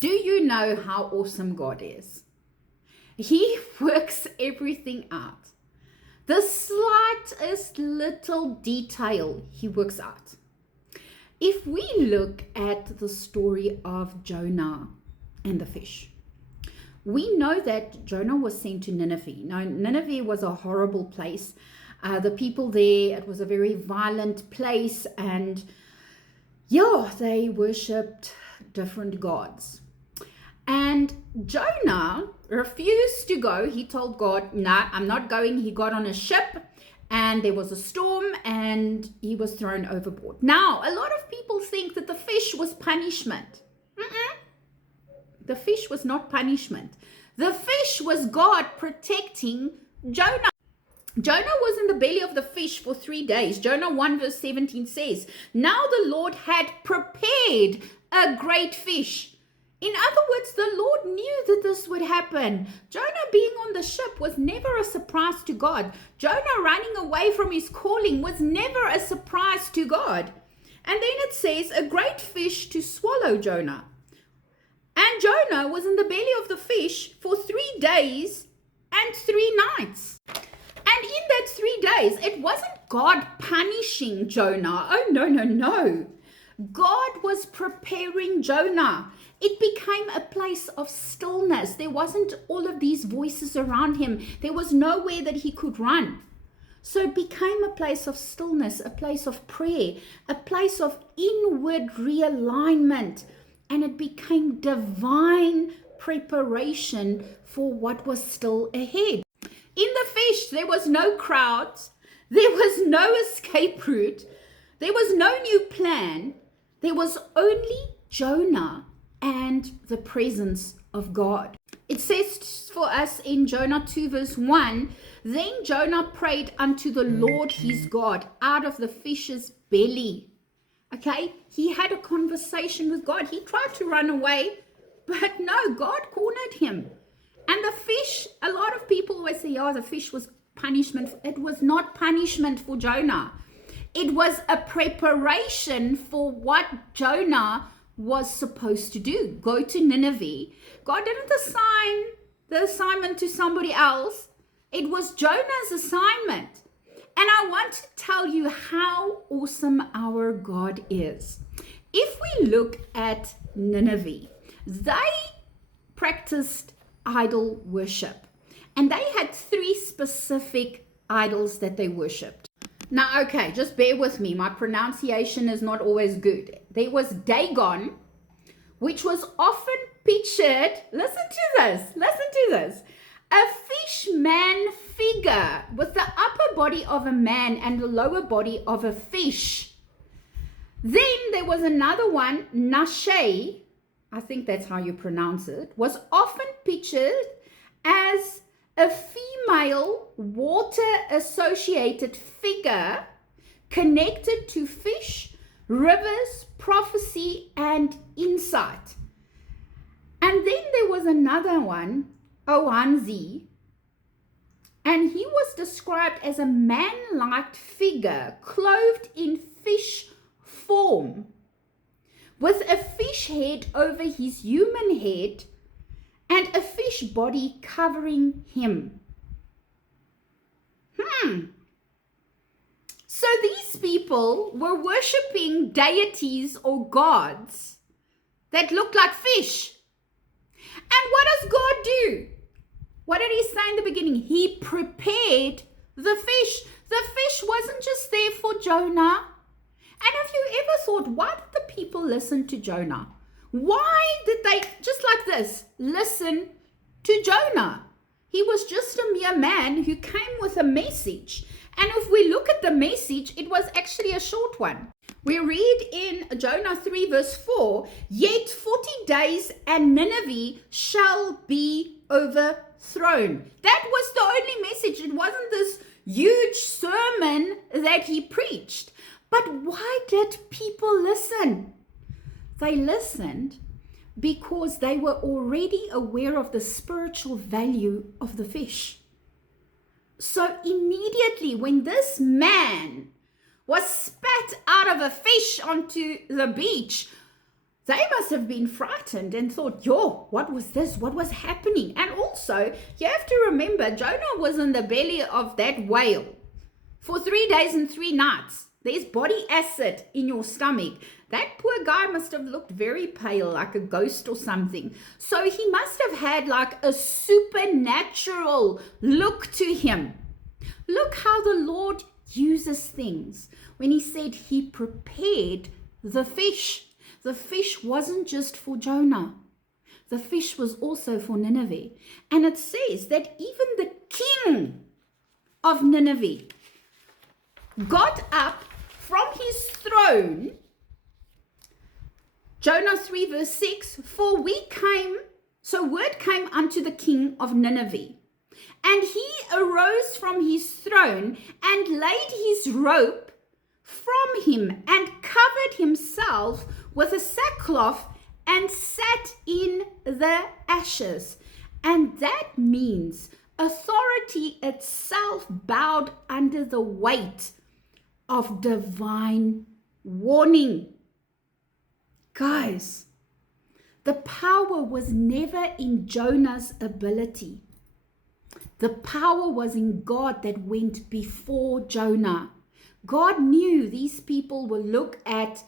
Do you know how awesome God is? He works everything out. The slightest little detail he works out. If we look at the story of Jonah and the fish, we know that Jonah was sent to Nineveh. Now, Nineveh was a horrible place. The people there, it was a very violent place, and they worshipped different gods. And Jonah refused to go. He told God, "No, I'm not going." He got on a ship and there was a storm and he was thrown overboard. Now, a lot of people think that the fish was punishment. The fish was not punishment. The fish was God protecting Jonah. Jonah was in the belly of the fish for 3 days. Jonah 1 verse 17 says, "Now the Lord had prepared a great fish." In other words, the Lord knew that this would happen. Jonah being on the ship was never a surprise to God. Jonah running away from his calling was never a surprise to God. And then it says, a great fish to swallow Jonah. And Jonah was in the belly of the fish for 3 days and 3 nights. And in that 3 days, it wasn't God punishing Jonah. Oh, no. God was preparing Jonah. It became a place of stillness. There wasn't all of these voices around him. There was nowhere that he could run. So it became a place of stillness, a place of prayer, a place of inward realignment. And it became divine preparation for what was still ahead. In the fish, there was no crowds. There was no escape route. There was no new plan. There was only Jonah and the presence of God. It says for us in Jonah 2 verse 1, "Then Jonah prayed unto the Lord his God out of the fish's belly." Okay, he had a conversation with God. He tried to run away, but no, God cornered him. And the fish, a lot of people always say, the fish was punishment. It was not punishment for Jonah. It was a preparation for what Jonah was supposed to do. Go to Nineveh. God didn't assign the assignment to somebody else. It was Jonah's assignment. And I want to tell you how awesome our God is. If we look at Nineveh, they practiced idol worship. And they had 3 specific idols that they worshipped. Now, okay, just bear with me. My pronunciation is not always good. There was Dagon, which was often pictured, listen to this, a fish man figure with the upper body of a man and the lower body of a fish. Then there was another one, Nashe, I think that's how you pronounce it, was often pictured as a female water-associated figure connected to fish, rivers, prophecy, and insight. And then there was another one, Oanzi, and he was described as a man-like figure clothed in fish form, with a fish head over his human head and a fish body covering him. So these people were worshipping deities or gods that looked like fish. And what does God do? What did he say in the beginning? He prepared the fish. The fish wasn't just there for Jonah. And have you ever thought, why did the people listen to Jonah? Why did they, just like this, listen to Jonah? He was just a mere man who came with a message. And if we look at the message, it was actually a short one. We read in Jonah 3 verse 4, "Yet 40 days and Nineveh shall be overthrown." That was the only message. It wasn't this huge sermon that he preached. But why did people listen? They listened because they were already aware of the spiritual value of the fish. So immediately when this man was spat out of a fish onto the beach, They must have been frightened and thought, yo, what was this? What was happening? And also, you have to remember, Jonah was in the belly of that whale for 3 days and 3 nights. There's body acid in your stomach. That poor guy must have looked very pale, like a ghost or something. So he must have had like a supernatural look to him. Look how the Lord uses things. When he said he prepared the fish. The fish wasn't just for Jonah. The fish was also for Nineveh. And it says that even the king of Nineveh got up from his throne. Jonah 3 verse 6, so word came unto the king of Nineveh, and he arose from his throne and laid his robe from him and covered himself with a sackcloth and sat in the ashes. And that means authority itself bowed under the weight of divine warning. Guys, the power was never in Jonah's ability. The power was in God that went before Jonah. God knew these people will look at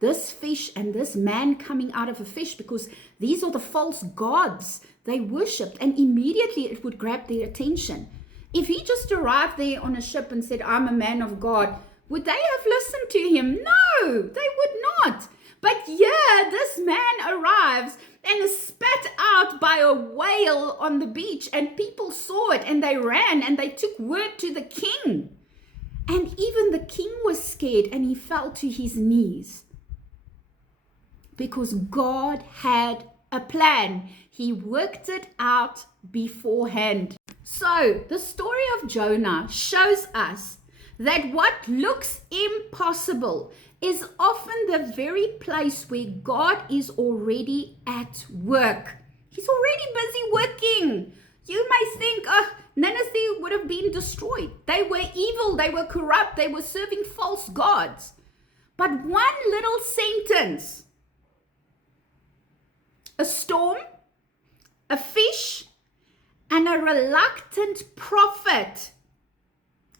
this fish and this man coming out of a fish because these are the false gods they worshipped, and immediately it would grab their attention. If he just arrived there on a ship and said, I'm a man of God, would they have listened to him? No, they would not. But yeah, this man arrives and is spat out by a whale on the beach, and people saw it and they ran and they took word to the king. And even the king was scared and he fell to his knees because God had a plan. He worked it out beforehand. So the story of Jonah shows us that what looks impossible is often the very place where God is already at work. He's already busy working. You may think, oh, Nineveh would have been destroyed. They were evil, they were corrupt, they were serving false gods. But one little sentence, a storm, a fish, and a reluctant prophet,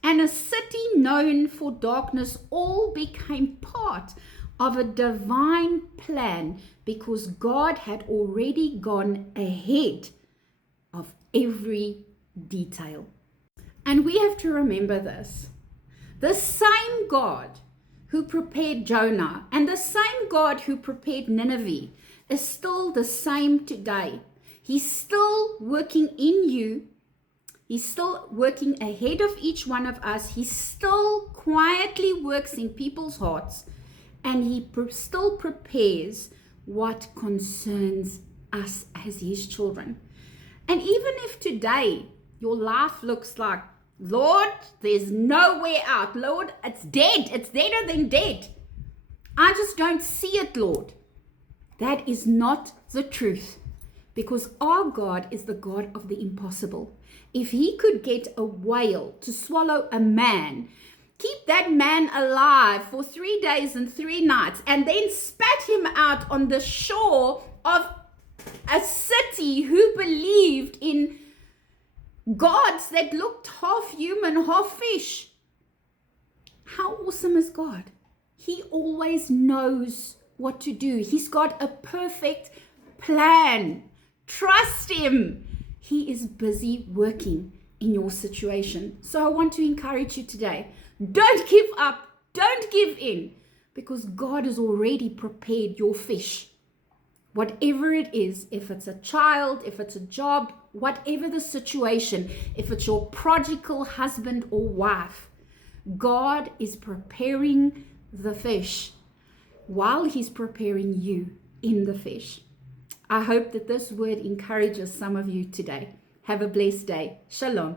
and a city known for darkness all became part of a divine plan because God had already gone ahead of every detail. And we have to remember this. The same God who prepared Jonah and the same God who prepared Nineveh is still the same today. He's still working in you. He's still working ahead of each one of us. He still quietly works in people's hearts, and he still prepares what concerns us as his children. And even if today your life looks like, Lord, there's no way out. Lord, it's dead. It's deader than dead. I just don't see it, Lord. That is not the truth, because our God is the God of the impossible. If he could get a whale to swallow a man, keep that man alive for 3 days and 3 nights, and then spat him out on the shore of a city who believed in gods that looked half human, half fish. How awesome is God? He always knows what to do. He's got a perfect plan. Trust him. He is busy working in your situation. So I want to encourage you today. Don't give up. Don't give in, because God has already prepared your fish. Whatever it is, if it's a child, if it's a job, whatever the situation, if it's your prodigal husband or wife, God is preparing the fish while he's preparing you in the fish. I hope that this word encourages some of you today. Have a blessed day. Shalom.